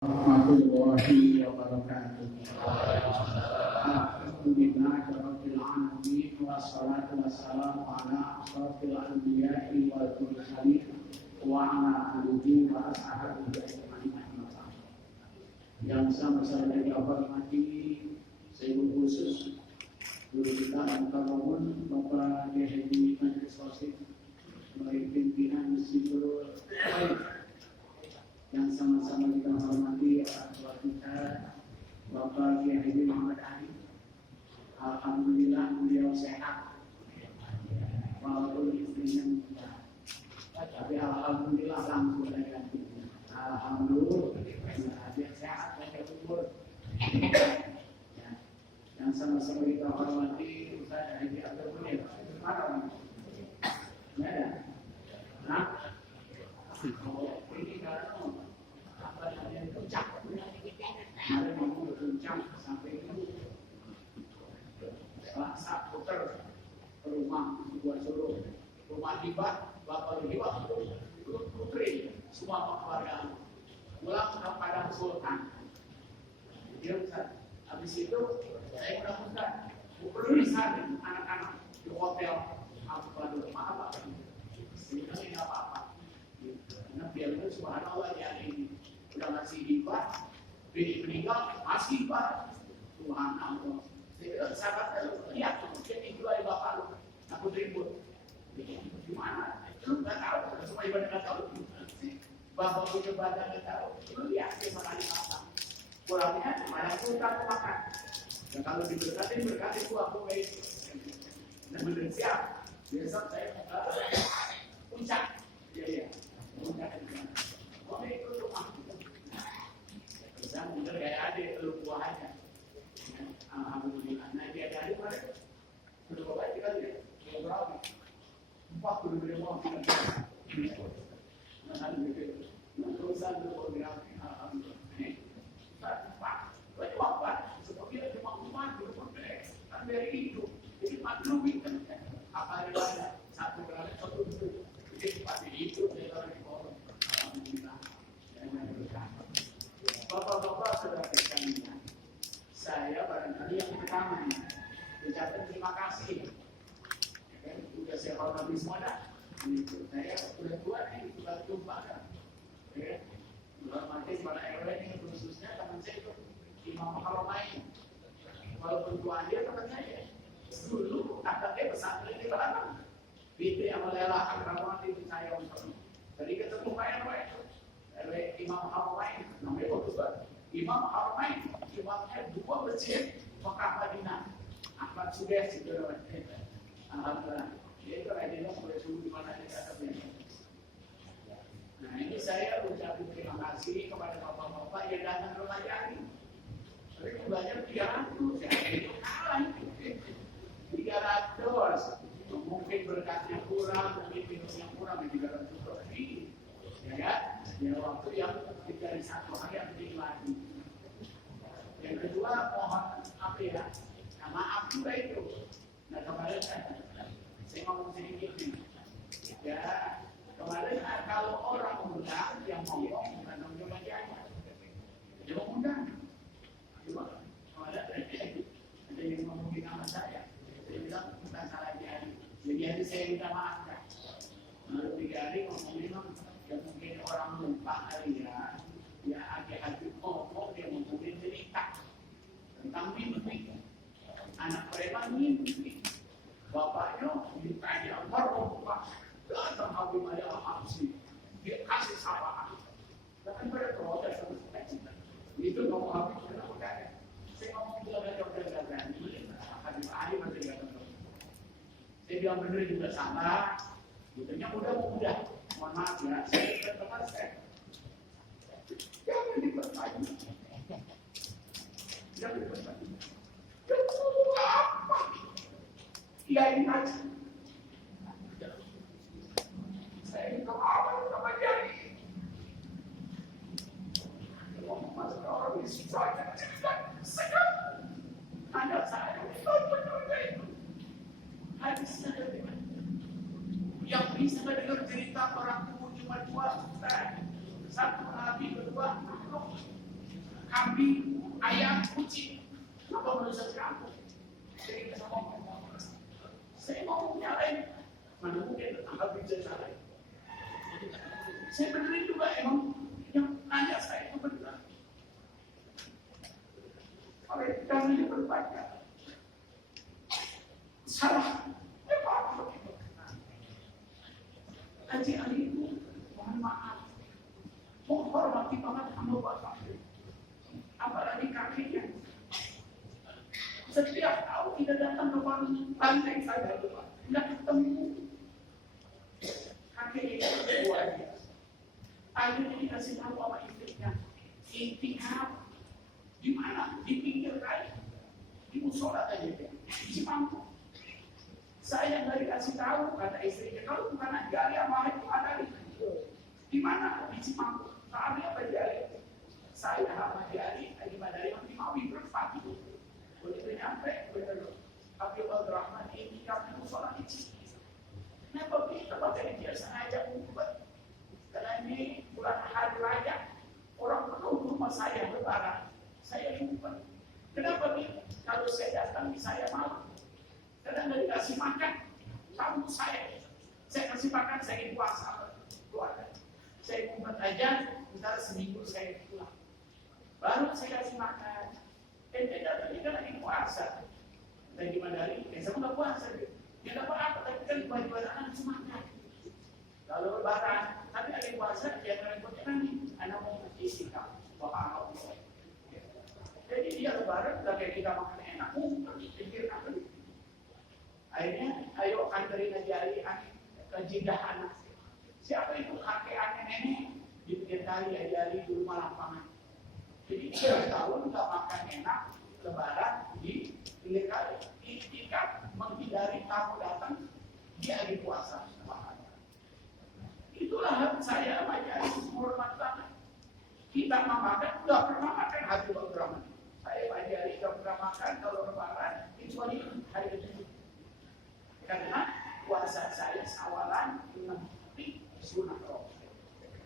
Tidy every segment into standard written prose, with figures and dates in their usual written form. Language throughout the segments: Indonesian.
warahmatullahi wabarakatuh. Alhamdulillahi rabbil alamin wassalatu wassalamu ala asyrafil anbiya'i wal mursalin wa ala alihi wa ashabihi ajma'in. Yang sama-sama dihormati seluruh khusus guru kita Al-Kawamun Bapak Kiai Haji Majelis Wasit sebagai pimpinan Masjidul yang sama-sama kita hormati orang tua kita Bapak Kiai Haji Muhammad Ali. Alhamdulillah beliau sehat walaupun istrinya muda, tapi alhamdulillah langsung dengan alhamdulillah dia sehat dan umur. Yang sama-sama kita hormati Ustaz Haji Abdul Munir. Mana? Ada? Nah, ini kalau apa namanya puncak, ada mau puncak sampai itu Selasa putar ke rumah buat suruh rumah hibah, bapak hibah, putri semua keluarga pulang ke Padang Sultan. Dia Ustaz, habis itu saya udah penulisan anak-anak di hotel apa rumah apa, ini nggak apa-apa. Karena biar itu subhanallah ya ini udah ngasih hibah, bini meninggal masih hibah, subhanallah. Sahabat lihat mungkin itu dari bapak lu, aku ribut. Gimana? Lu nggak tahu, semua ibadah nggak tahu. Bapak punya badan nggak tahu. Lu lihat dia makan apa? Kurangnya mana pun tak makan. Dan kalau diberkatin berkati aku baik. Dan benar siap. Besok saya puncak. Iya. Puncak. Oh itu rumah. Bisa bener kayak adik lu buahnya. Alhamdulillah. Nah dia dari mana? Sudah bapak kita lihat. Sudah berapa? 40 mau kita. Nah begitu. Nah terusan program alhamdulillah. Pak, seperti cuma umat berproses, kan dari itu, jadi maklumi kan, apa yang ada satu kali satu itu, jadi pasti itu dari orang, alhamdulillah, bapak-bapak sudah sekalian, saya barangkali yang pertama ucapkan terima kasih, kan sudah saya hormati semua dah, saya sudah tua nih, sudah jumpa kan, hormati pada RW ini khususnya teman saya itu Imam Haramain. Walaupun tua dia teman saya. Dulu kakaknya pesantren di Batam. Binti Amalela Akramat itu saya untuk. Jadi ketemu Pak RW. RW Imam Haramain. Namanya bagus banget. Imam Haramain. Imamnya 2 masjid Mekah Madinah. Ahmad Sudes itu namanya. Alhamdulillah. Dia itu rajinnya boleh suruh di mana dia atasnya. Nah ini saya ucapkan terima kasih kepada bapak-bapak yang datang ke rumah ini. Tapi banyak 300, ya itu kalah 300. Mungkin berkatnya kurang, mungkin minusnya kurang, 300 lebih. Ya, waktu yang dari 1 hari yang lebih lagi. Yang kedua mohon apa ya? Maaf juga itu. Nah kemarin saya ngomong sedikit nih. Ya. Kemarin kalau orang undang yang ngomong bukan ngomong aja, dia undang. Cuma kemarin ada yang ngomongin nama saya bilang bukan salah dia. Jadi hari saya minta maaf kan. Lalu 3 hari ngomongin ya mungkin orang lupa kali ya. Ya hati-hati ngomong dia ngomongin cerita tentang mimpi. Anak preman mimpi. Bapaknya ditanya bapak. Datang Habib Ali Al-Habsi, dia kasih sapaan. Bahkan pada protes sama saya. Itu ngomong Habib, kenapa kan? Saya ngomong itu ada yang berani, Habib Ali masih datang. Saya bilang benar juga salah. Gitunya mudah. Mohon maaf ya, saya berteman saya. Jangan dipertanya. Jangan dipertanya. Apa? Kiai aja. Saya kemarin sama jadi masuk orang di situ aja cerita sekarang ada saya itu habisnya yang bisa mendengar cerita orang tua cuma 2 satu nabi kedua kambing, ayam, kucing, apa manusia kampung. Jadi saya mau nyalain, mana mungkin tetangga bisa nyalain. Saya benerin juga emang yang nanya saya itu benar. Oleh karena ini berbanyak salah, ya apa begitu. Kaji ahli itu mohon maaf, menghormati banget sama bapak, apalagi kakinya. Setiap tahun tidak datang ke lantai saya, tidak ketemu. Kakinya itu luar biasa. Akhirnya dikasih tahu sama istrinya, itikaf di mana? Di pinggir kali, di musola aja dia, di Cimangku. Saya nggak dikasih tahu, kata istrinya, kalau bukan Ajari sama itu ada di mana? Di Cimangku. Kami apa Ajari? Saya sama Ajari, di Madari, di Mawi berpati. Begitu nyampe, begitu Abdul Rahman ini kami musola di Cimangku. Kenapa kita pakai dia sengaja ngumpet? Karena ini bulan hari raya, orang penuh rumah saya lebaran, saya ngumpet. Kenapa nih? Kalau saya datang, saya malu. Karena nggak dikasih makan, kamu saya kasih makan, saya puasa keluarga. Saya ngumpet aja, ntar seminggu saya pulang. Baru saya kasih makan. Datang ini kan lagi puasa. Lagi Madari, saya nggak puasa. Ya nggak apa-apa, tapi kan ibadah harus makan. Kalau lebaran, tapi lagi puasa, dia ngerepotnya kan nih, anak mau isi kamu, bapak. Jadi dia lebaran, udah kayak kita makan enak, pikir apa nih? Akhirnya, ayo anterin Ajari ke jidah anak. Siapa itu kakek aneh nenek di pinggir kali Ajari di rumah lapangan. Jadi 3 tahun nggak makan enak, lebaran di pinggir kali. Itikaf menghindari tamu datang, dia lagi puasa. Itulah saya Ajari hormat banget. Kita makan, udah pernah makan hati Rahman. Saya Ajari udah pernah makan kalau lebaran kecuali hari itu. Karena puasa saya sawalan 6 hari sunnah Rasul.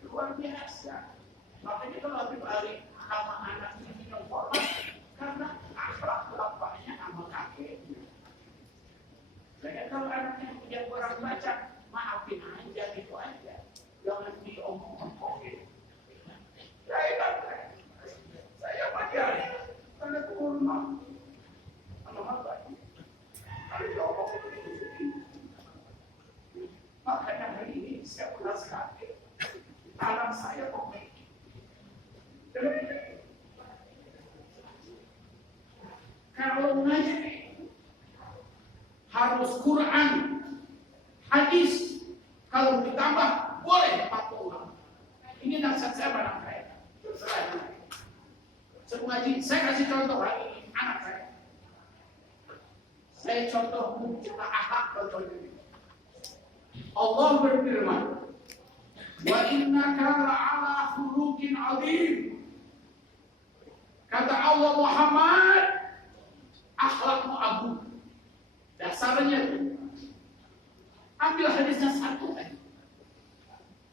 Luar biasa. Makanya kalau Habib Ali sama anak ini yang hormat karena akhlak bapaknya sama kakeknya. Jadi kalau anaknya yang kurang baca, maafin aja gitu aja. Jangan diomong oke. Saya Ajari karena kurma. Apa? Kalau diomong makanya hari ini saya pulang sekali. Anak saya komen. Kalau ngaji harus Quran, hadis. Kalau ditambah boleh 40 orang. Ini nasihat saya barang saya. Sebelum ngaji, saya kasih contoh hari ini anak saya. Saya contoh mencipta akhlak contohnya. Allah berfirman, wa innaka la'ala khuluqin 'adzim. Kata Allah Muhammad, akhlakmu agung. Dasarnya itu. Ambil hadisnya satu aja.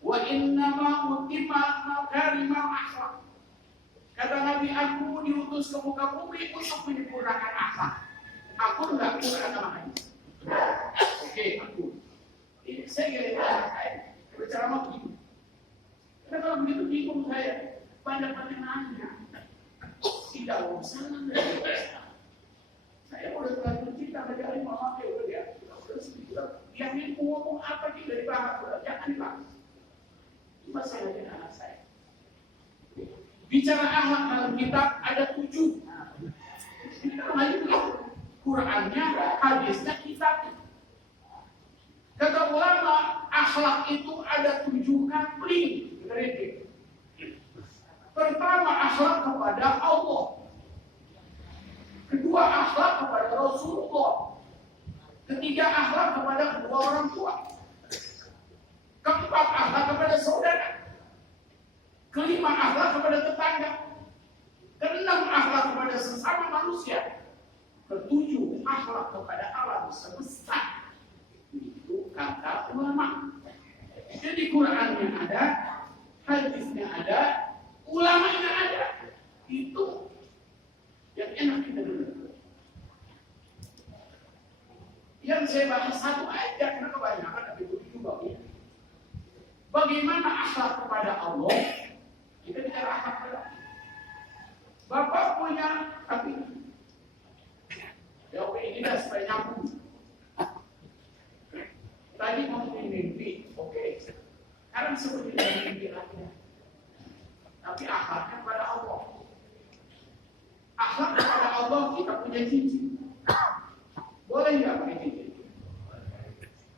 Wa innama utima makarimal akhlak. Kata Nabi, aku diutus ke muka bumi untuk menyempurnakan akhlak. Aku enggak kurang sama hadis. Oke, aku. Saya kira berceramah begini. Karena kalau begitu bingung saya, banyak nanya. Tidak usah. Saya udah belajar cinta Ajari mama ya udah dia. Yang ini ngomong apa sih dari bahas udah jangan dibahas. Cuma saya dan anak saya. Bicara akhlak dalam kitab ada 7. Ini kalau ngaji Qurannya, hadisnya, kitabnya. Kata ulama, akhlak itu ada 7 kapling. Pertama, akhlak kepada Allah. Kedua, akhlak kepada Rasulullah. Ketiga, akhlak kepada kedua orang tua. Keempat, akhlak kepada saudara. Kelima, akhlak kepada tetangga. Keenam, akhlak kepada sesama manusia. Ketujuh, akhlak kepada alam semesta. Itu kata ulama. Jadi Qurannya ada, hadisnya ada, ulamanya ada. Itu saya bahas satu aja karena kebanyakan tapi itu juga. Bagaimana akhlak kepada Allah? Kita bicara akhlak kepada Allah. Bapak punya kaki. Ya ini dah supaya nyambung. Tadi mau mimpi, oke. Sekarang seperti mimpi lagi. Tapi akhlaknya kepada Allah. Akhlak kepada Allah kita punya cincin. Boleh nggak pakai cincin?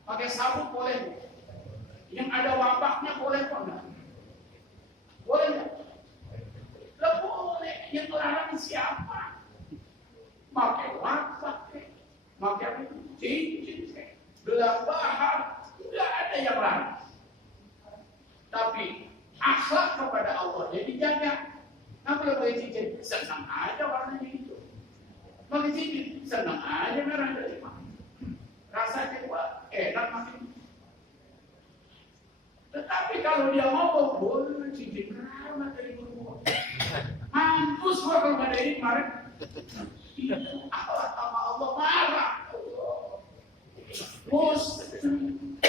Pakai sabuk boleh. Yang ada wabaknya boleh kok enggak? Boleh nggak? Lah boleh. Yang larang siapa? Pakai wabak, pakai cincin, gelang bahar, nggak ada yang larang. Tapi akhlak kepada Allah jadi jaga. Nah kalau pakai cincin, senang aja warnanya itu. Pakai cincin, senang aja merah dari mana. Rasanya wah, enak makin. Tetapi kalau dia ngomong, boleh cincin merah dari berbuat. Mampus gua kalau ada ini kemarin. Itu akhlak sama Allah marah. Muslim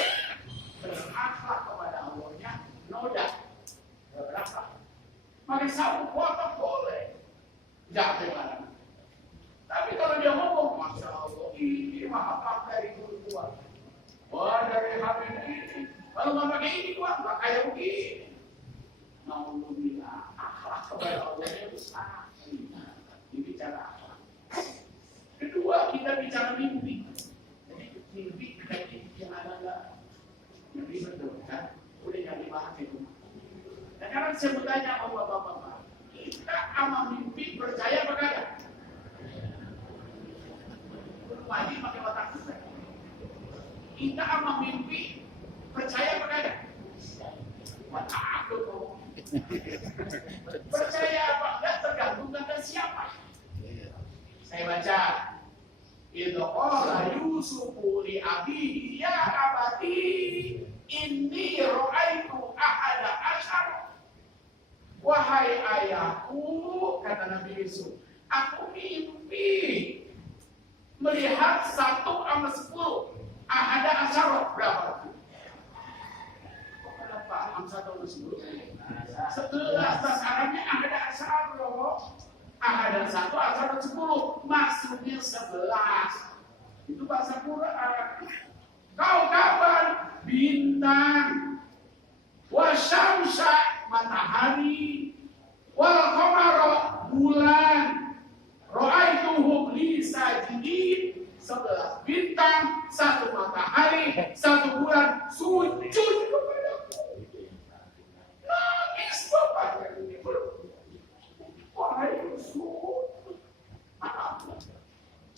berakhlak kepada Allahnya noda. Berapa? Pakai sabuk potong boleh. Jangan dilarang. Tapi kalau dia ngomong, Masya Allah, ini maaf dari guru. Wah dari Habib ini. Kalau nggak pakai ini kuat, nggak kayak begini. Alhamdulillah, akhlak kepada Allah itu besar. Ini bicara akhlak. Kedua, kita bicara mimpi. Jadi mimpi kita yang ada mimpi betul kan? Udah jangan dibahas itu. Dan sekarang saya bertanya sama bapak-bapak, kita sama mimpi percaya apa kagak? Wajib pakai otak kita. Kita sama mimpi percaya apa kagak? Mata aku tuh. Percaya apa enggak tergantung dengan siapa. Saya baca. Idza qala Yusufu li abihi ya abati inni ra'aitu ahada asyar. Wahai ayahku, kata Nabi Yusuf, aku mimpi melihat 1 sama 10. Ahada asyar berapa? Berapa? 1 sama 10. Setelah bahasa Arabnya ahada asyar loh. Ahada 1 asyar 10. Maksudnya 11. Itu bahasa Quran. Kau kapan? Bintang. Wasyamsa matahari. Wal qamara bulan. Ra'aituhum li sajidin. 11 bintang, 1 matahari, 1 bulan sujud kepadaku. Nangis bapaknya ini. Wahai Yusuf,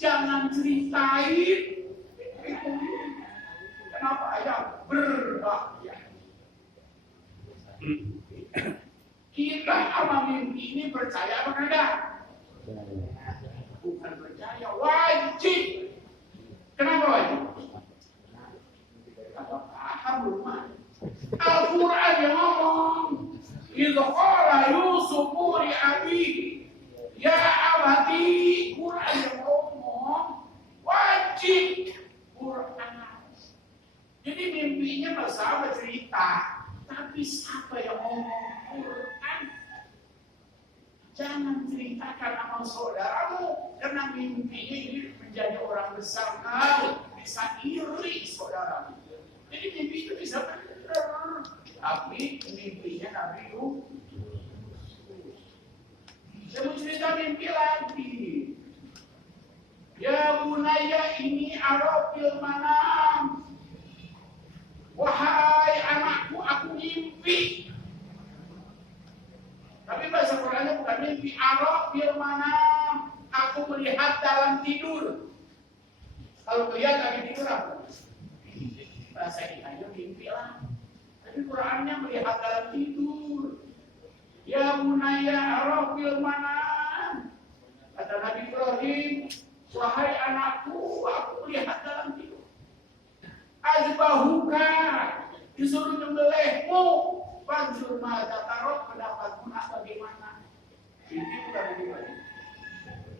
jangan ceritain. Kenapa ayah berbahaya? Kita sama mimpi ini percaya apa enggak? Bukan percaya, wajib. Kenapa wajib? Apa paham rumah? Al-Quran yang ngomong, idza qala Yusufu li abihi ya abati, Quran yang ngomong wajib Quran. Jadi mimpinya nggak sama cerita, tapi siapa yang ngomong Quran? Jangan ceritakan amal saudaramu, karena mimpinya ini menjadi orang besar kau bisa iri saudaramu. Jadi mimpi itu bisa benar, tapi mimpinya Nabi Yusuf. Saya mau cerita mimpi lagi. Ya bunaya ini arafil manam. Wahai anakku, aku mimpi. Tapi bahasa Qurannya bukan mimpi, arafil manam. Aku melihat dalam tidur. Kalau melihat lagi tidur apa? Bahasa kita mimpi lah. Tapi Qurannya melihat dalam tidur. Ya bunaya arafil manam. Kata Nabi Ibrahim, wahai anakku, aku melihat dalam tidur. Azbahuka, disuruh nyembelihmu. Panjur mada tarot, pendapatmu nak bagaimana? Ini bukan bagaimana.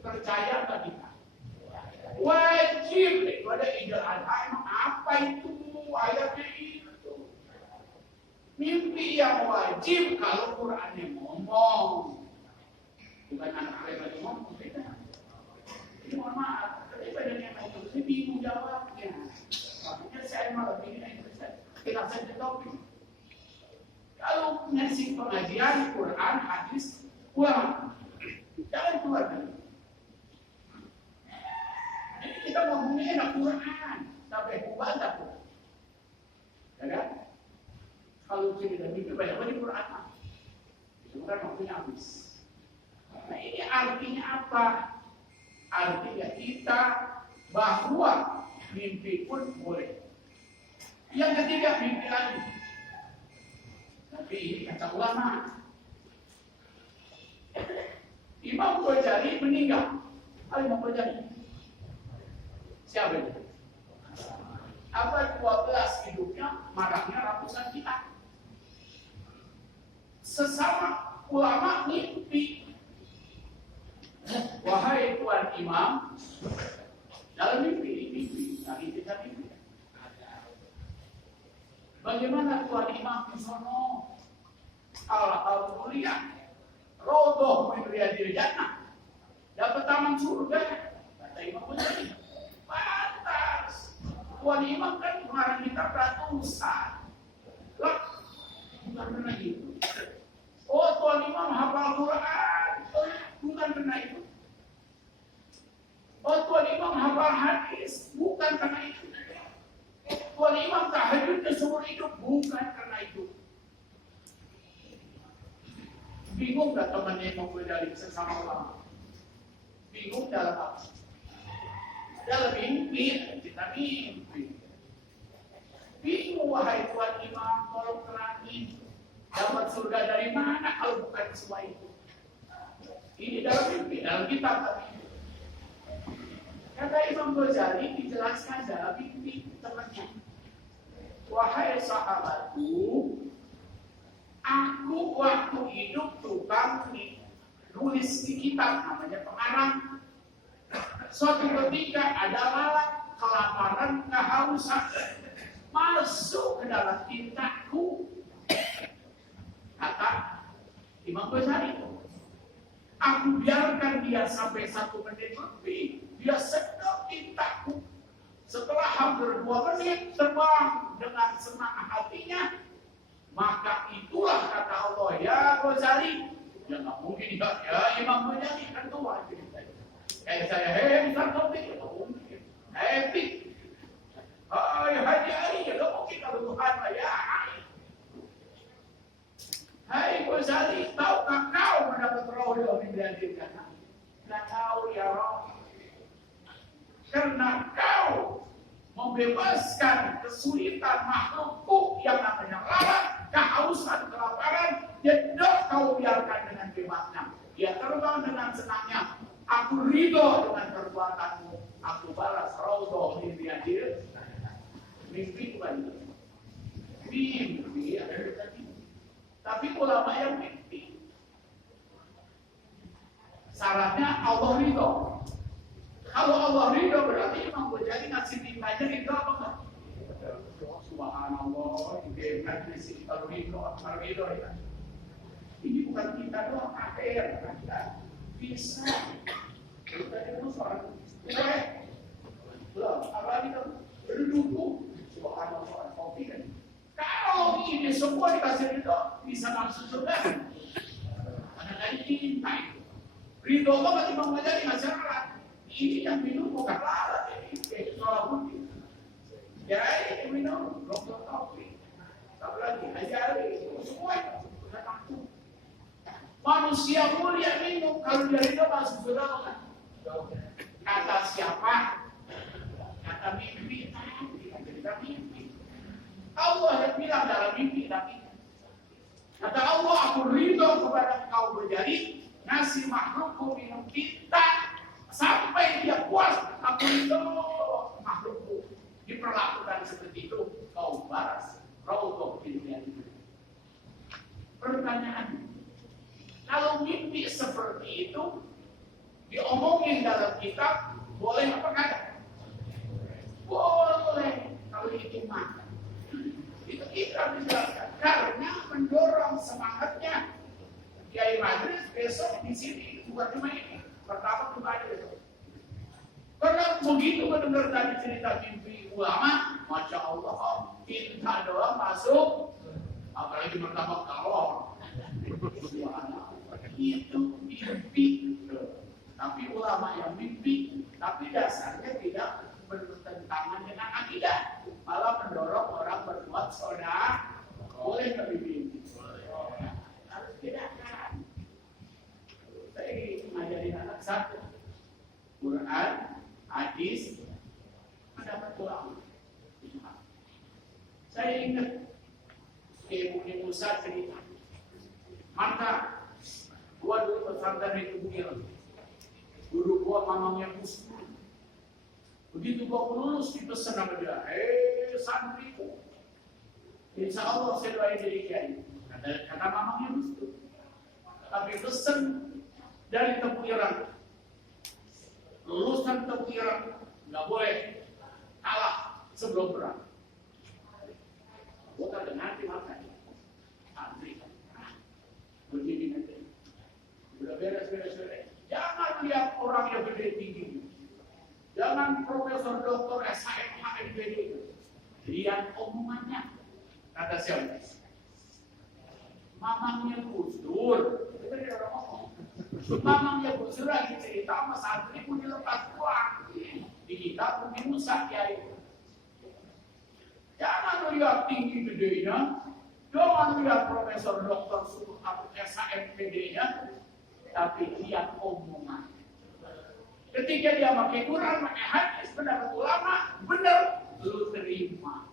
Percaya nggak kita? Wajib itu ada Idul Adha. Emang apa itu ayatnya itu? Mimpi yang wajib kalau Qurannya ngomong. Bukan anak pribadi ngomong, beda. Ini mohon maaf, tapi badannya ngomong, saya bingung jawabnya. Makanya saya malah bingung, kita saja topik. Kalau ngasih pengajian Quran, hadis, ulama, jangan keluar dari. Jadi kita ngomongnya enak Quran, sampai buat aku. Ya kan? Kalau cerita mimpi banyak di Quran, itu kan waktunya habis. Nah ini artinya apa? Artinya kita bahwa mimpi pun boleh. Yang ketiga mimpi lagi. Tapi ini kata ulama. Imam Ghazali meninggal. Imam Ghazali. Siapa itu? Abad 12 hidupnya, marahnya ratusan kitab. Sesama ulama mimpi. Wahai Tuan Imam, dalam mimpi, lagi kita mimpi. Bagaimana Tuan Imam di sono? Al-Mulia, Rodoh min riyadil jannah, dapat taman surga. Kata Imam Ghazali, pantas. Tuan Imam kan kemarin kita ratusan. Lah, bukan karena itu. Oh, Tuan Imam hafal Quran. Bukan karena itu. Oh, Tuan Imam hafal hadis. Bukan karena itu. Tuan Imam tahajudnya seumur hidup. Bukan karena itu. Bingung gak temannya Imam Ghazali sesama ulama? Bingung dalam apa? Dalam mimpi, kita mimpi. Bingung wahai Tuan Imam, tolong terangin. Dapat surga dari mana kalau bukan semua itu? Ini dalam mimpi, dalam kitab tadi. Kata Imam Ghazali dijelaskan dalam mimpi temannya. Wahai sahabatku, aku waktu hidup tukang nulis di kitab, namanya pengarang. Suatu ketika ada lalat, kelaparan, kehausan masuk ke dalam tintaku. Kata Imam Ghazali, aku biarkan dia sampai 1 menit lebih. Dia sedot tintaku. Setelah hampir 2 menit terbang dengan senang hatinya. Maka itulah kata Allah, ya Ghazali. Ya nggak mungkin ya Imam Ghazali kan tua. Kayak saya, bisa topik, ya nggak mungkin. Epic. Haji Ali, ya nggak mungkin kalau Tuhan lah ya. Hai Ghazali, tahukah kau mendapat roh min riyadil jannah? Nggak tahu ya Roh. Karena kau membebaskan kesulitan makhlukku yang namanya lalat, kehausan, kelaparan, jedok kau biarkan dengan bebasnya. Dia terbang dengan senangnya. Aku ridho dengan perbuatanmu. Aku balas roh min riyadil. Mimpi bukan itu. Mimpi ada di tadi. Tapi ulama yang mimpi. Syaratnya Allah ridho. Kalau Allah ridho berarti Imam Ghazali ngasih tintanya ridho apa enggak? Subhanallah, ini kan sih kalau ridho ya. Ini bukan kita doang, akhir kan? Bisa. Kita itu soal boleh. Belum, apalagi kamu berduduk. Subhanallah, kopi kan? Kalau ini semua dikasih ridho, bisa masuk surga. Karena dari cinta itu. Ridho banget Imam Ghazali nggak syarat. Ini yang minum bukan lalat ini, soal putih. Ya ini minum, rokok kopi. Apa lagi? Ajari, semua itu. Manusia mulia minum, kalau dia ridho masuk surga bukan? Kata siapa? Kata mimpi tadi, cerita mimpi. Allah yang bilang dalam mimpi tadi. Kata Allah, aku ridho kepada engkau Ghazali, ngasih makhlukku minum tinta sampai dia puas. Aku ridho makhlukku diperlakukan seperti itu. Kau balas raudhah min riyadil. Pertanyaan, kalau mimpi seperti itu diomongin dalam kitab, boleh apa kagak? Boleh kalau itu mah. Itu kita bisa karena mendorong semangatnya. Kiai Madris besok di sini bukan cuma ini, pertama kembali besok. Karena begitu mendengar tadi cerita mimpi ulama, masya Allah, kita doang masuk, apalagi pertama kalau itu mimpi. Tapi ulama yang mimpi, tapi dasarnya tidak bertentangan dengan akidah, malah mendorong orang berbuat soda. Boleh nggak mimpi? Harus bedakan. Saya ngajarin anak satu, Quran, hadis, pendapat ulama. Saya ingat Ibu Musa cerita, maka gua dulu pesantren di Bukit. Guru gua mamangnya Gus. Begitu gua lulus dipesan sama dia, santriku, insya Allah saya doain jadi kiai. Kata mamangnya Gus. Tapi pesan dari Tepuirang, lulusan Tepuirang nggak boleh kalah sebelum perang. Gua kagak ngerti makanya. Santri, begini nanti, udah beres. Jangan lihat orang yang gede tinggi. Jangan profesor doktor SHM HMPD. Lihat omongannya. Kata siapa? Mamangnya Gus Dur. Itu kan orang ngomong. Mamangnya Gus Dur lagi cerita sama santri pun dilepas pulang. Di kita pun dimusak ya itu. Jangan lihat tinggi gedenya. Jangan lihat profesor doktor SHMPD-nya. Tapi lihat omongan. Ketika dia pakai Quran, pakai hadis, pendapat ulama, benar, lu terima.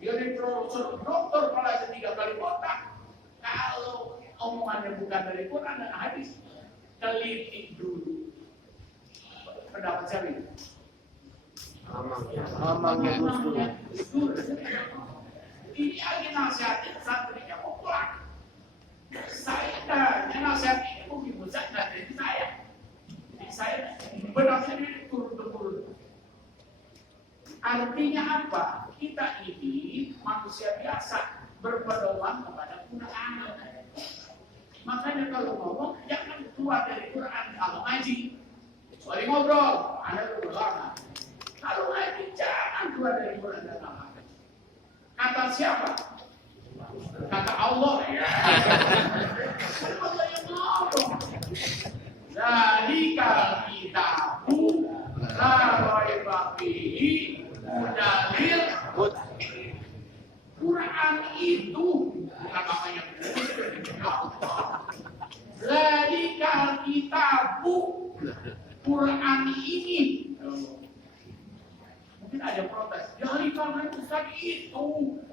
Dia di profesor doktor pelajar 3 kali kotak. Kalau omongannya bukan dari Quran dan hadis, teliti dulu. Pendapat siapa itu? Amangnya Gus Dur. Ini lagi nasihatin santrinya mau pulang. Saya tanya nasihat ini mungkin besar dari saya. Saya benar sendiri turun-turun. Artinya apa? Kita ini manusia biasa berpedoman kepada Quran. Makanya kalau ngomong jangan keluar dari Quran. Kalau ngaji, kecuali ngobrol, Anda berulama. Kalau ngaji jangan keluar dari Quran dan agama. Kata siapa? Kata Allah. Allah yang ngomong. Zalika kitabu la raiba fihi hudalil. Quran itu bukan apa yang Zalika kitabu, Quran ini. Mungkin ada protes. Zalika Ustaz itu.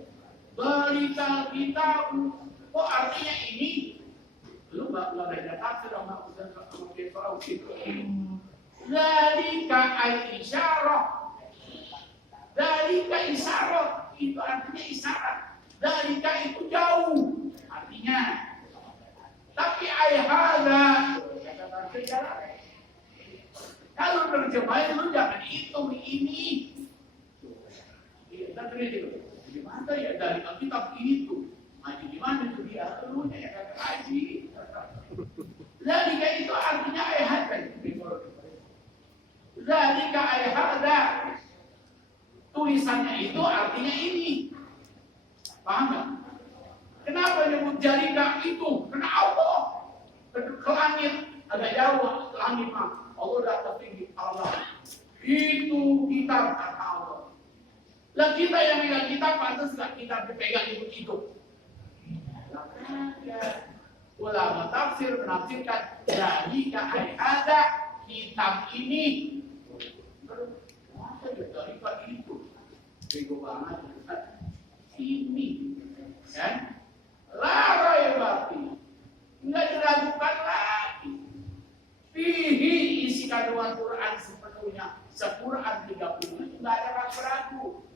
Zalika kitabu. Oh artinya ini. Lu nggak belajar tafsir sama Ustaz soal itu. Zalika al-isyarah. Zalika isyarah itu artinya isyarat. Zalika itu jauh artinya. Tapi ayhada kalau terjemahin lu jangan hitung ini. Kita kritik. Gimana ya dari Alkitab itu? Ngaji di mana itu dia? Lu ya kata ngaji. Zalika itu artinya ayhada. Zalika ayhada. Tulisannya itu artinya ini. Paham nggak? Kenapa nyebut zalika itu? Karena Allah ke langit agak jauh langit mah. Allah datang tinggi Allah. Itu kitab kata Allah. Lah kita yang megang kitab pantas nggak kita dipegang itu. Ulama tafsir menafsirkan zalika ayhada kitab ini. Masa zalika itu? Bego banget. Ini kan? La raiba fi. Enggak diragukan lagi. Fihi isi kandungan Quran sepenuhnya. Sequran 30 enggak ada ragu-ragu.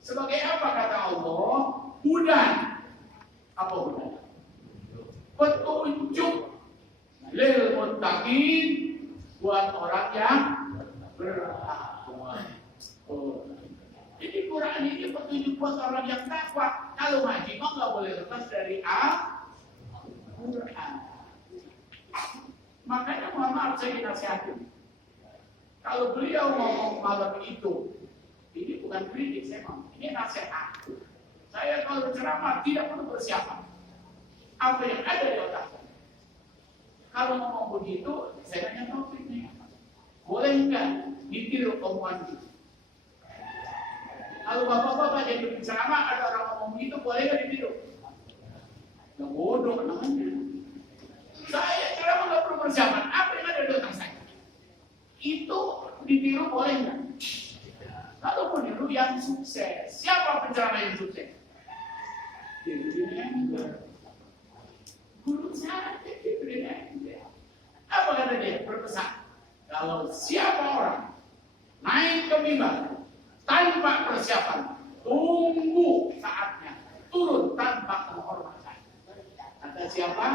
Sebagai apa kata Allah? Hudan. Apa hudan? Petunjuk lil muttaqin buat orang yang bertakwa. Oh, Jadi Quran ini petunjuk buat orang yang takwa. Kalau ngaji mah nggak boleh lepas dari Al-Quran. Makanya mohon maaf saya dinasihatin. Kalau beliau ngomong malam itu, ini bukan kritik saya ngomong, ini nasihat. Saya kalau ceramah tidak perlu persiapan. Apa yang ada di otak saya. Kalau ngomong begitu, saya tanya topiknya. Boleh enggak ditiru omongan itu? Kalau bapak-bapak jadi berceramah ada orang ngomong begitu, boleh enggak ditiru? Nggak bodoh namanya. Saya ceramah nggak perlu persiapan. Apa yang ada di otak saya? Itu ditiru boleh enggak? Kalau meniru yang sukses, siapa penceramah yang sukses? Guru saya apa kata dia? Berpesan, kalau siapa orang naik ke mimbar tanpa persiapan, tunggu saatnya turun tanpa penghormatan. Kata siapa?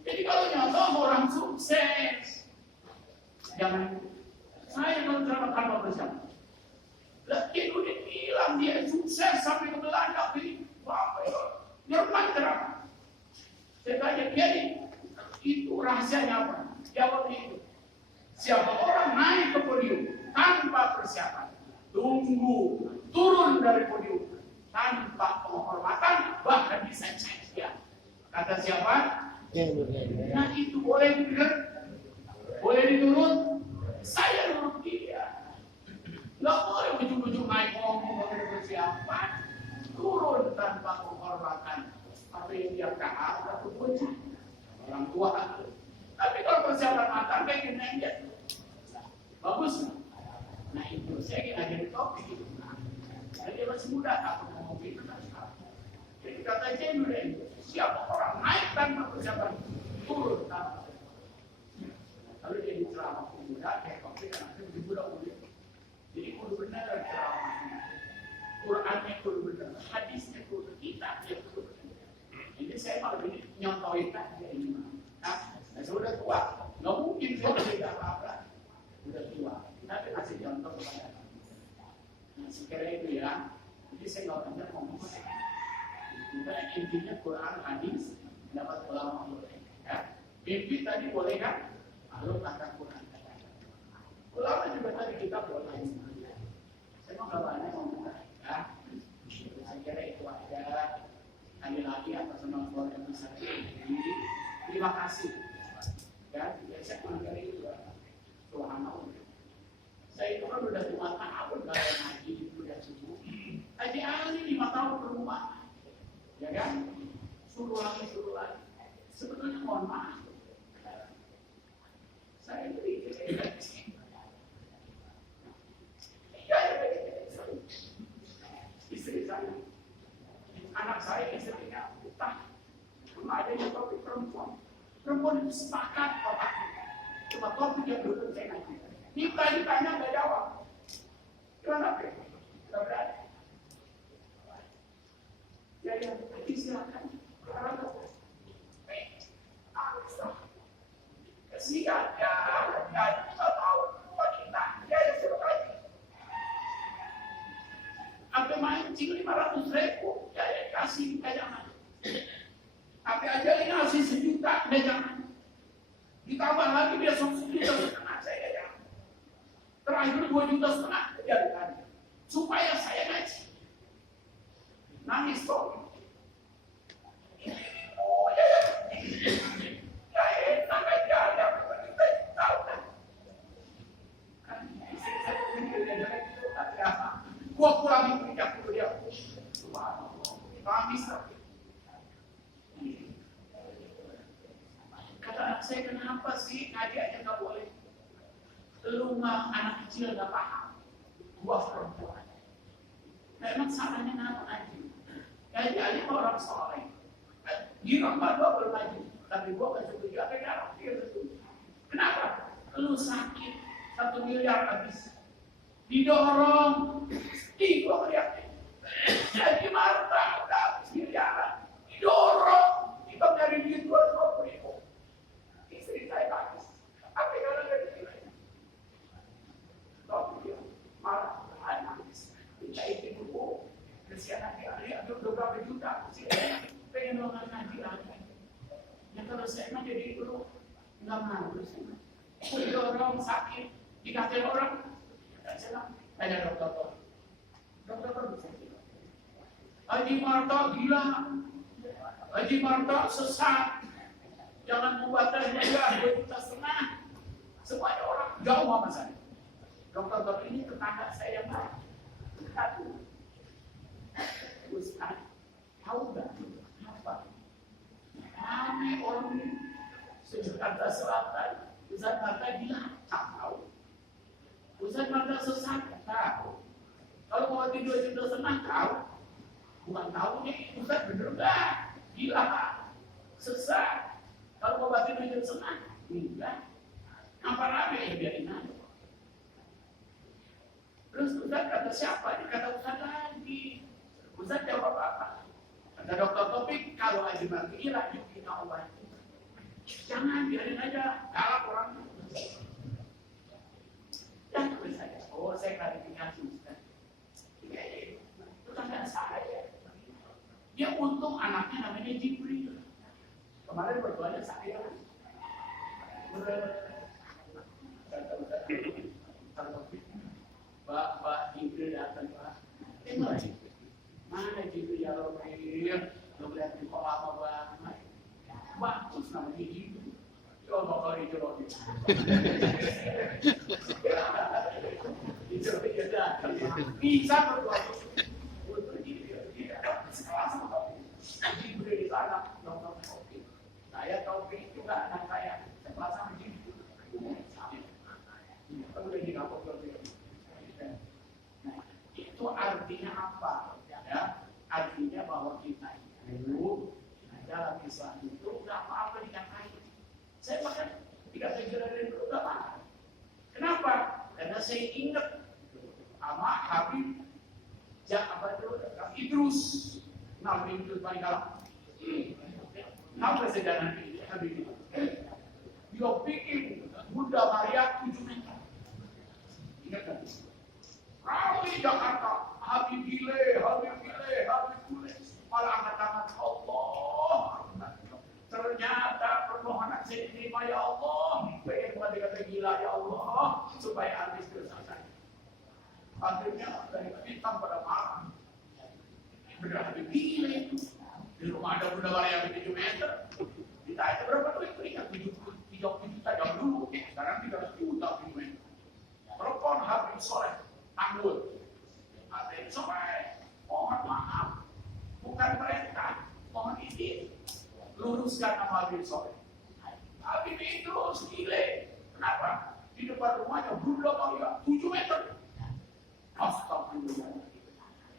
Jadi kalau nyata orang sukses, jangan saya kalau ceramah tanpa persiapan. Lagi udah bilang dia sukses sampai ke Belanda, pilih Jerman ceramah. Saya tanya dia itu rahasianya apa? Jawab itu. Siapa orang naik ke podium tanpa persiapan, tunggu turun dari podium tanpa penghormatan, bahkan bisa cek dia. Kata siapa? Nah itu boleh didengar, boleh diturun. Saya nurut dia. Nggak boleh ujung-ujung naik ngomong boleh persiapan, turun tanpa penghormatan. Apa yang dia kahar atau bocah orang tua. Tapi kalau persiapan matang kayak gini aja, bagus. Nah itu saya ingin ajarin topik itu. Nah, dia masih muda, aku ngomong gitu kan. Jadi kata Jenny, siapa orang naik tanpa persiapan, turun tanpa persiapan. Lalu dia diceramah muda, kayak topik anaknya lebih muda muda. Jadi kudu benar ceramahnya, Qurannya kudu benar, hadisnya kudu, kitabnya kudu benar. Ini saya malah ini nyontohin aja ini. Nah, saya sudah tua, nggak mungkin saya tidak apa-apa. Sudah tua, tapi kasih contoh kepada anak. Nah, sekiranya itu ya. Jadi saya nggak banyak ngomong. Kita intinya Quran, hadis, dapat ulama boleh. Ya, mimpi tadi boleh kan? Lalu kata Quran. Ulama juga tadi kita boleh. Saya mau nggak banyak ngomong. Ya, saya kira itu aja. Lagi atas nama keluarga besar ini, terima kasih. Ya, saya mendengar itu Subhanallah. Saya itu kan udah 5 tahun kalau ngaji udah subuh. Haji Ali 5 tahun berumah, ya kan? Suruh lagi. Sebetulnya mohon maaf. Saya itu istri saya. Anak saya istrinya utah, cuma ada yang topik perempuan itu sepakat bapak, cuma topik yang belum saya ngaji. Kita ditanya nggak jawab, gimana Pak? Nggak berani. Ya, silakan. Kesian ya, 5 tahun wanita, dia yang suruh ngaji. Sampai mancing 500.000, ya kasih jangan. Sampai aja ini ngasih 1 juta, jangan. Ditambah lagi besok 1,5 juta, saya jangan. Terakhir 2,5 juta, jadikan. Supaya saya ngaji. Nangis toh. Oh ya. Ya enak aja, ya kita tahu kan. Saya pikir dia jelek itu, tapi apa? Gua kurangin minyak dulu dia. Nangis tapi. Kata anak saya, kenapa sih ngaji aja nggak boleh? Lu mah anak kecil nggak paham. Gua perempuan. Memang salahnya kenapa ngaji? Ngaji aja orang soleh. Di rumah gua belum ngaji, tapi gua nggak setuju. Apa yang harus dia setuju? Kenapa? Lu sakit 1 miliar habis. Didorong, gua melihatnya. Jadi Marta udah miliaran, didorong, kita dari duit 220.000. Istri saya habis. Apa yang ada di sini? Tapi kalau saya mah jadi dulu nggak mau. Udah orang sakit, dikatain orang, saya tanya dokter, bisa gila. Haji Marta gila, Haji Marta sesat, jangan membatasi dia 2,5 juta. Semuanya orang jauh sama saya. Dokter ini tetangga saya yang baik. Ustaz, tahu nggak apa? Kami orang ini Jakarta Selatan, Ustaz Marta gila, tak tahu. Ustaz Marta sesat, tahu. Kalau mau tidur 2,5 juta, tahu. Bukan tahu nih, Ustaz bener nggak? Gila, sesat. Kalau mau batin 2,5 juta, enggak. Apa rame ya biarin aja. Terus Ustaz kata siapa? Dia kata Ustaz lagi. Ustaz jawab apa? Kata Dokter Topik, kalau Haji Marta gila, yuk kita obati. Jangan, biarin aja. Galak orang. Dan terus saya, saya klarifikasi Ustaz. Itu kan gak saya. Dia untung anaknya namanya Jibril. Kemarin berdoanya saya. Pak Jibril datang Pak. Mana Jibril ya Romain? Lo lihat di kok lama banget. Bagus namanya Jibril. Coba kalau dijerotin. Dijerotin datang. Bisa berdoa. Untuk Jibril. Sekelas sama Jibril itu anak Dokter Topik. Saya Topik juga anak saya. Sekelas sama Jibril. Udah di kapok Jibril. Itu artinya apa? Ya, artinya bahwa kita itu dalam Islam itu nggak apa-apa dikatain. Saya bahkan dikatain dari dulu nggak apa. Kenapa? Karena saya ingat sama Habib Idrus. Nabi Idrus paling galak. Apa sejarah Habib itu? Dia bikin Bunda Maria 7 meter. Ingat kan? Ramai Jakarta, Habib Gile, malah angkat tangan Allah. Ternyata permohonan saya diterima ya Allah. Pengen buat dikata gila ya Allah, supaya habis dosa saya. Akhirnya dari hitam pada malam. Benar Habib Gile. Di rumah ada Bunda Maria 7 meter. Ditanya berapa duit? Ingat 30 juta jam dulu. Sekarang 300 juta 7 meter. Telepon Habib Soleh. Tanggul. Habib Soleh, mohon maaf, bukan perintah, mohon izin, luruskan nama Habib Soleh. Habib itu gile. Kenapa? Di depan rumahnya Bunda Maria 7 meter. Astagfirullah.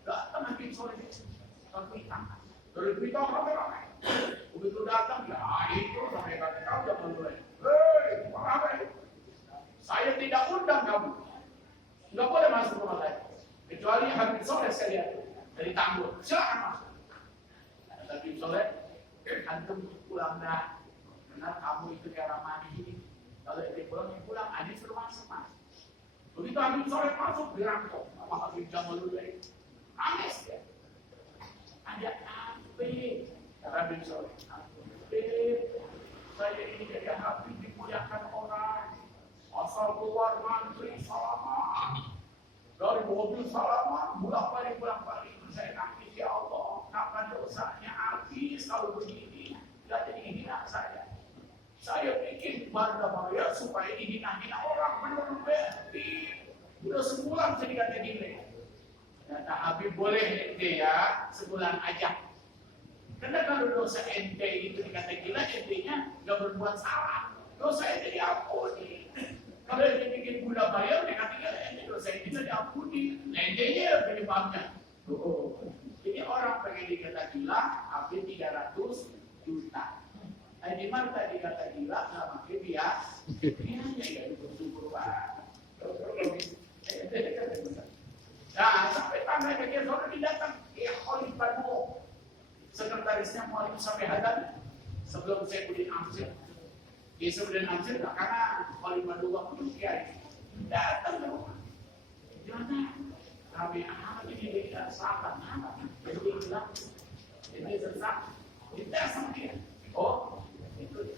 Datang Habib Soleh tapi hitam. Dari hitam ramai-ramai. Begitu datang, ya itu sampai kata kau jangan mulai. Hei, apa? Saya tidak undang kamu. Nggak boleh masuk rumah saya. Kecuali Habib Soleh sekalian dari Tanggul. Silakan masuk. Kata Habib Soleh, antum pulang dah. Benar kamu itu kayak Ramadi. Kalau dia pulang, Adi suruh masuk mas. Begitu Habib Soleh masuk, dirangkul. Sama Habib Jamaludin. Nangis dia. Ada apa? Kata Habib Soleh. Saya ini jadi Habib dimuliakan orang. Asal keluar mantri salaman. Dari mobil salaman, pulang balik. Saya nangis, ya Allah, kapan dosanya habis kalau begini? Tidak jadi hina saya. Saya bikin Bunda Maria supaya dihina-hina orang. Benar berarti. Udah sebulan saya dikata gini. Kata Habib, boleh ente ya, sebulan aja. Karena kalau dosa ente itu dikata gila, ente-nya nggak berbuat salah. Dosa ente diampuni. Kalau dia bikin Bunda Maria, dia kata ente dosa ente nggak diampuni. Ente-nya penyebabnya. Jadi orang pengen dikata gila, habis 300 juta. Haji Marta dikata gila, nggak makin dia. Dia hanya ya bersyukur banget. Nah, sampai tangganya dia sudah didatang. Ya, Khalifah Nuh. Sekretarisnya Muhammad sampai hadan sebelum saya kulit Amsir. Dia sebelum Amsir, karena Khalifah Nuh pun kiai. Datang ke rumah. Gimana? Kami ini dia sahabat, jadi bilang, jadi sesat. Kita sama dia. Oh, itu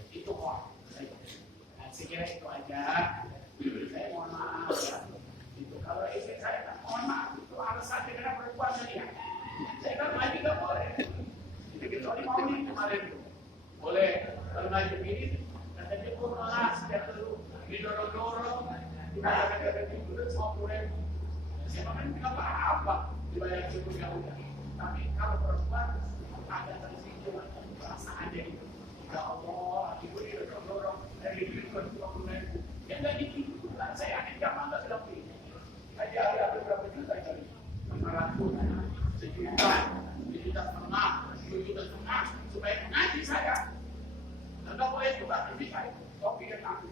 belajar ini, kata dia pun malas, dia perlu didorong-dorong, dibayar itu 50.000. Saya makan nggak apa-apa, dibayar cukup ya udah. Tapi kalau perempuan ada tersinggung perasaannya itu, ya Allah, ibu didorong-dorong dari duit 50.000. Ya nggak gitu, saya yakin gampang nggak bilang ini. Aja ada berapa juta kali? 500, sejuta, 1,5 juta, 2,5 juta supaya ngaji saya. Enggak boleh juga nanti saya kopi dan aku.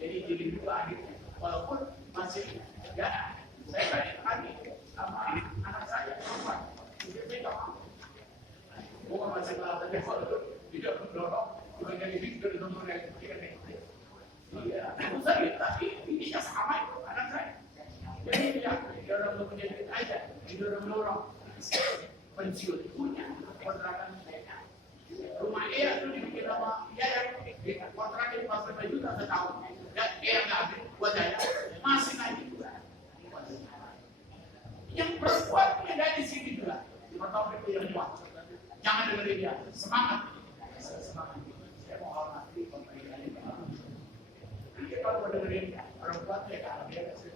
Jadi juga akhirnya, walaupun masih ya saya tadi sama anak saya perempuan, dia pegang. Bukan masih melakukan kalau tidak mendorong, bukan jadi dari nomor yang iya, aku saya tapi ininya sama itu anak saya. Jadi dia dorong menjadi aja, didorong pensiun punya kontrakan saya. Rumah dia itu dibikin sama dia yang kontraknya 45 juta setahun. Dan dia nggak habis buat saya masih naik juga. Yang perempuan yang dari sini juga, pertama itu yang kuat. Jangan dengerin dia, semangat. Semangat. Saya mau hormati pemerintah ini. Dia kalau dengerin perempuan ya kalau dia kasih.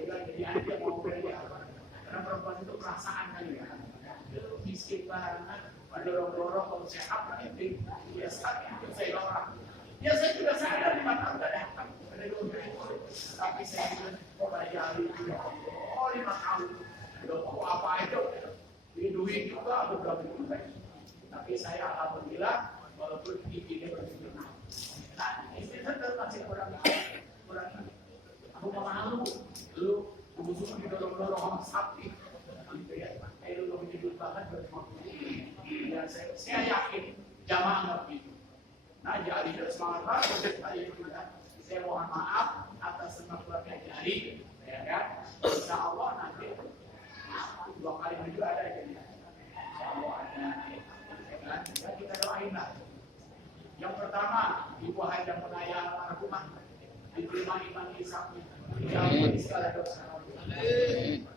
Jadi dia mau beli apa? Karena perempuan itu perasaan kali ya. Itu miskin banget, mendorong-dorong kalau sehat nanti biasa itu saya orang. Ya saya juga sadar di mata udah datang tapi saya juga pelajari juga. Oh 5 tahun, mau apa aja, duit juga beberapa juta. Tapi saya alhamdulillah walaupun giginya berjumlah. Nah istri saya masih kurang. Aku malu, lu musuh didorong-dorong sama sapi, gitu ya. Ayo lu menyebut banget dan saya yakin jamaah nggak begitu. Nah jadi semangat banget saya juga. Saya mohon maaf atas semua keluarga Jari, ya kan? Insya Allah nanti 2 kali juga ada jadi. Insya Allah ada, ya kan? Ya kita doain lah. Yang pertama Ibu Haja Munaya almarhumah diterima iman Islamnya, dijauhi segala dosa.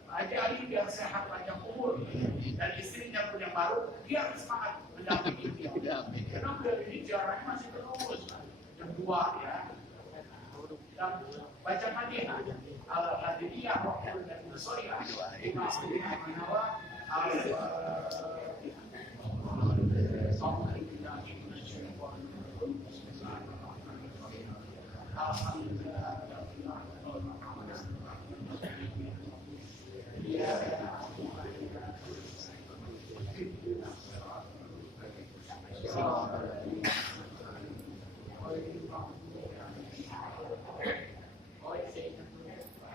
Haji Ali biar sehat panjang umur dan istrinya pun yang baru biar semangat mendampingi dia. Karena beliau ini jaraknya masih terus. Yang 2 ya. Dan baca Madinah Al-Hadiriyah Wakil dan Musoya Imam Manawa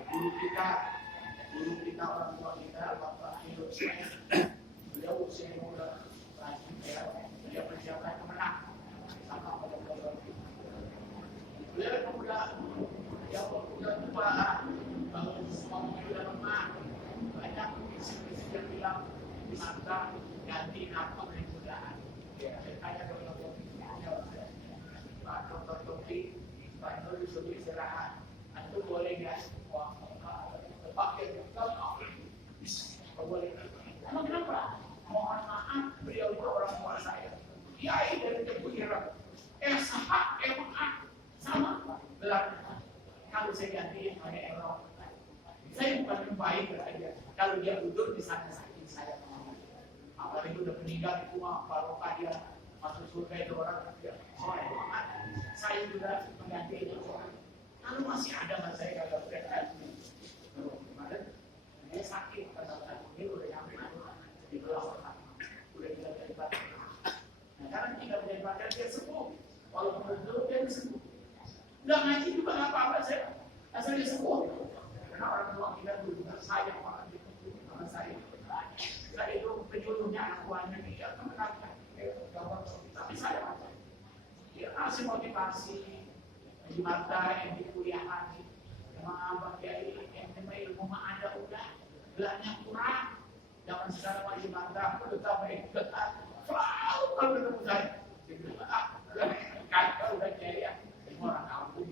guru kita orang tua kita Bapak Hidup saya beliau usia muda dia persiapkan kemenang sama beliau pemuda yang udah tua bangun semua udah lemah banyak isi-isi yang bilang maka ganti nama kemudahan saya dokter Pak Dokter Topi Pak Nur disuruh istirahat itu boleh nggak pakai boleh. Emang kenapa? Mohon maaf, beliau itu orang tua saya. Kiai dari Teguh Irang. Sama. Belakang. Kalau saya ganti pakai Eropa, saya bukan yang baik aja. Kalau dia duduk di sana sakit saya. Apalagi udah meninggal itu mah barokah dia masuk surga itu orang dia. Soalnya saya juga mengganti itu. Kalau masih ada mas saya kagak berani. Kemarin dia sakit karena ini udah nyampe di belah otak, udah tidak bisa dibaca. Nah karena tidak bisa dibaca dia sembuh, walaupun belum dia sembuh. Nggak ngaji juga nggak apa-apa saya, asal dia sembuh. Karena orang tua kita dulu sayang banget sama saya. Saya itu penyuluhnya anak buahnya dia mengenalkan, tapi saya macam dia kasih motivasi di mata yang di kuliahan. Abang kiai yang ilmu mah ada udah belanya kurang. Zaman sekarang masih mantap, udah tambah dekat. Selalu kalau ketemu saya, kata udah kiai ya, orang kampung.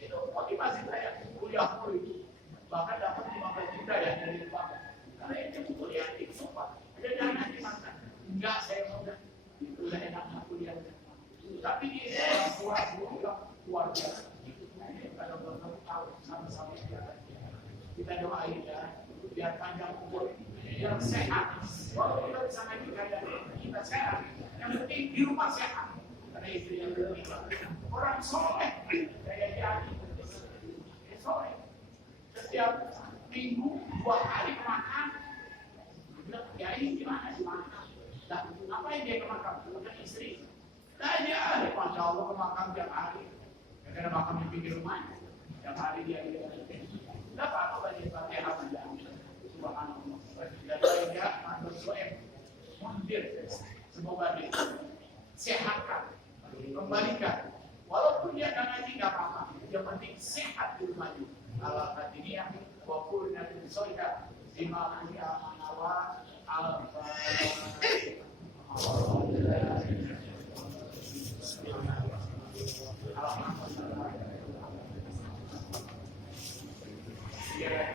Itu motivasi saya kuliah dulu itu. Bahkan dapat 15 juta ya dari bapak. Karena itu kuliah itu sumpah. Ada dana di mana? Enggak, saya mau udah. Itu udah enak kuliah. Tapi di orang tua dulu yang keluarga, kalau belum tahu sama-sama kita doain ya, biar panjang umur, biar sehat. Kalau kita bisa ngaji kayak kita sehat, yang penting di rumah sehat. Karena istri yang lebih orang soleh kayak jadi soleh. Setiap minggu 2 kali ke makam. Ya ini gimana sih makam? Dan ngapain dia ke makam? Bukan istri. Tanya, Masya Allah ke makam tiap hari. Karena makam di pinggir rumahnya. Tiap hari dia. Tidak apa-apa bagi Fatihah saja. Subhanallah. Dan dia mandur soeb. Mundir. Semoga dia sehatkan. Kembalikan. Walaupun dia akan ngaji, tidak apa-apa. Yang penting sehat di rumahnya. Allah